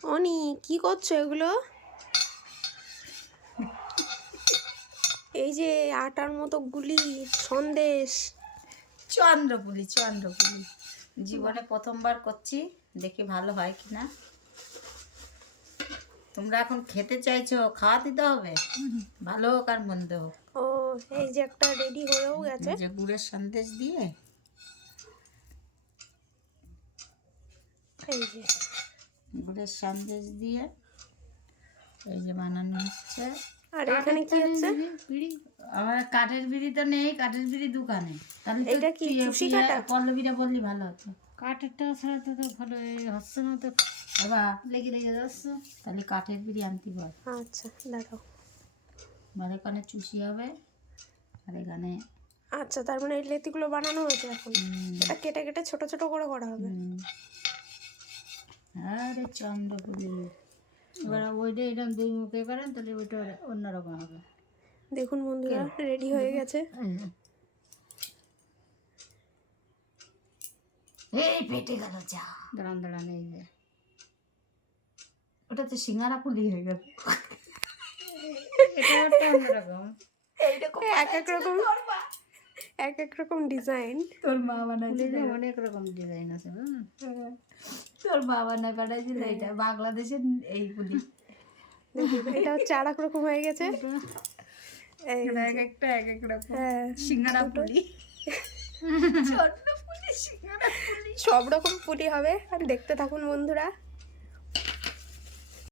অনি কি করছ এগুলো? এই যে আটার মতো গুলি সন্দেশ। চন্দ্রপুলি চন্দ্রপুলি। জীবনে প্রথমবার করছি দেখি ভালো হয় কি না। তোমরা এখন খেতে চাইছো খাওয়া দিতে হবে? ভালো হোক আর মন্দ হোক। ও এই যে একটা রেডি হয়েও গেছে। যে গুড়ের সন্দেশ দিয়ে। এই যে। গুড়ের সন্দেশ দিয়ে এই যে বানানো হচ্ছে। আর এখানে কি হচ্ছে? বিড়ি আমার কাঠের বিড়ি তো নেই কাঠের বিড়ি দোকানে। তাহলে এটা কি চুষি কাটা? পল্লবীরা বললি ভালো হতো। কাঠেরটা ছাড়া তো তো ভালো হচ্ছে না তো। এবার লেগে লেগে যাচ্ছে তাহলে কাঠের বিড়ি আনতে বল। আচ্ছা দাঁড়াও। মানে এখানে চুষি হবে আর এখানে আচ্ছা তার মানে এই লেতিগুলো বানানো হয়েছে এখন? এটা কেটে কেটে ছোট ছোট করে করা হবে। আরে এবার ওইটা এরকম দুই মুখে করেন তাহলে ওইটা অন্যরকম হবে। দেখুন বন্ধুরা রেডি হয়ে গেছে। এই পেটে গেল যা দাঁড়ান দাঁড়ান এই যে। ওটা তো সিঙ্গারা পুলি হয়ে গেল। এটা একটা অন্যরকম। এক এক রকম। এক এক রকম ডিজাইন। তোর মা ডিজাইন অনেক রকম ডিজাইন আছে বুঝলেন তোর বাবা না বানাইছিল এটা বাংলাদেশের এই পুলি এটা হচ্ছে আর এক রকম হয়ে গেছে। এক একটা এক এক রকম। হ্যাঁ সিঙ্গারা পুলি। সব রকম পুলি হবে আর দেখতে থাকুন বন্ধুরা।